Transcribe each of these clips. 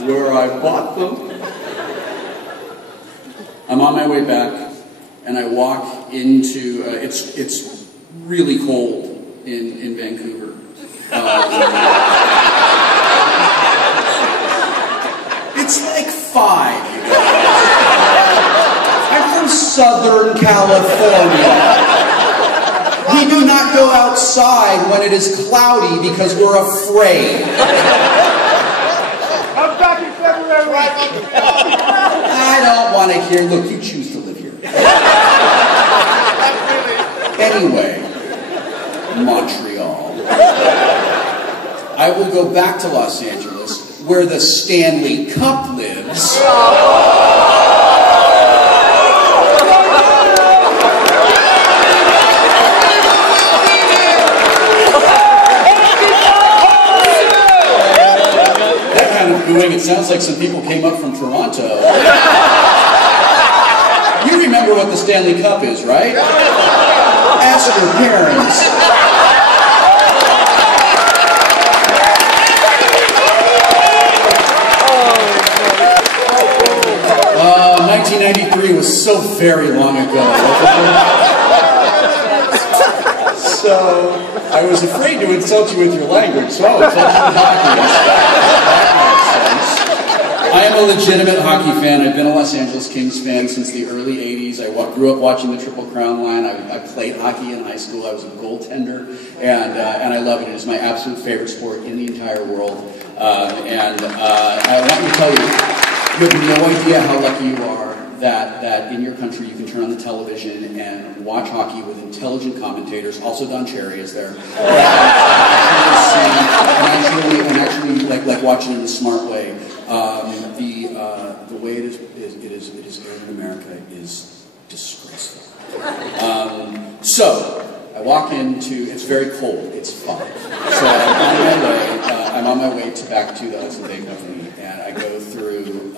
where I bought them. I'm on my way back, and I walk into, it's really cold in Vancouver. It's like 5, you guys. I'm from Southern California. We do not go outside when it is cloudy because we're afraid. I'm back in February. I don't want to hear, look, you choose to live here. Anyway, Montreal. I will go back to Los Angeles, where the Stanley Cup lives. It sounds like some people came up from Toronto. You remember what the Stanley Cup is, right? Ask your parents. 1993 was so very long ago. So I was afraid to insult you with your language, so I told you hockey instead. I am a legitimate hockey fan. I've been a Los Angeles Kings fan since the early 80s. I grew up watching the Triple Crown line. I played hockey in high school. I was a goaltender, and I love it. It is my absolute favorite sport in the entire world. I want to tell you, you have no idea how lucky you are that in your country you can turn on the television and watch hockey with intelligent commentators. Also Don Cherry is there. And actually like watching it in a smart way. The way it is aired in America is disgraceful. So I walk into, it's very cold, it's fun. So I'm on my way back to the Hudson Bay Company, and I go through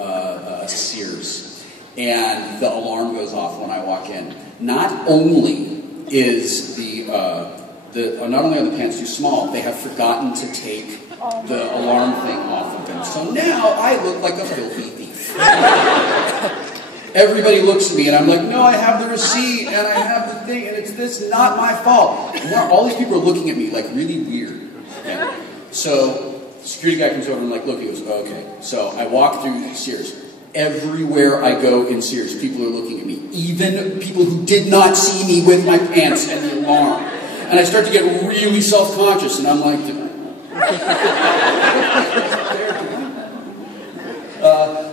Sears, and the alarm goes off when I walk in. Not only is not only are the pants too small, they have forgotten to take the alarm thing off of them. So now I look like a filthy thief. Everybody looks at me and I'm like, no, I have the receipt and I have the thing and it's this, not my fault. And now all these people are looking at me like really weird. Yeah. So the security guy comes over and I'm like, look, he goes, okay. So I walk through Sears. Everywhere I go in Sears, people are looking at me. Even people who did not see me with my pants and the alarm. And I start to get really self-conscious and I'm like,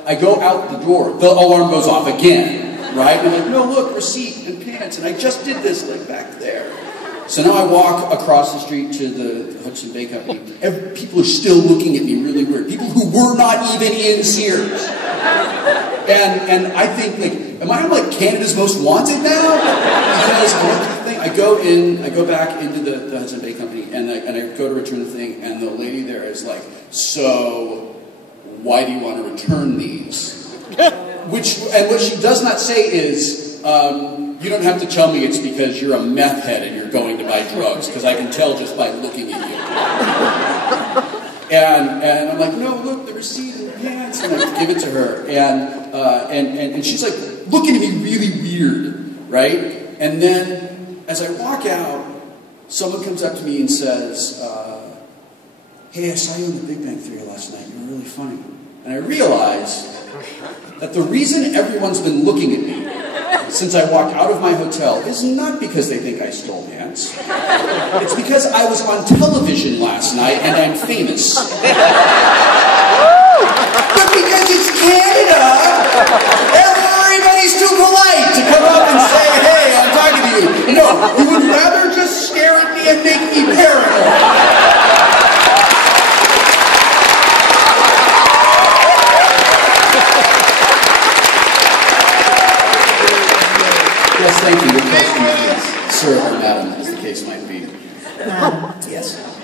I go out the door, the alarm goes off again, right? And I'm like, no, look, receipt and pants, and I just did this like back there. So now I walk across the street to the Hudson Bay Company. People are still looking at me really weird. People who were not even in Sears. And I think, like, am I on like Canada's Most Wanted now? Because I go back into the Hudson Bay Company, and I go to return the thing, and the lady there is like, so why do you want to return these? And what she does not say is, you don't have to tell me it's because you're a meth head and you're going to buy drugs, because I can tell just by looking at you. And I'm like, no, look, the receipt and the pants, and I give it to her, and she's like looking at me really weird, right? And then as I walk out, someone comes up to me and says, hey, I saw you in the Big Bang Theory last night. You were really funny. And I realized that the reason everyone's been looking at me since I walked out of my hotel is not because they think I stole pants. It's because I was on television last night and I'm famous. But because it's Canada, everybody's too polite to come up and say, hey, I'm talking to you. No, you would rather just stare at me and make me paranoid. Yes, thank you. Your question, please. Sir or madam, as the case might be. Yes.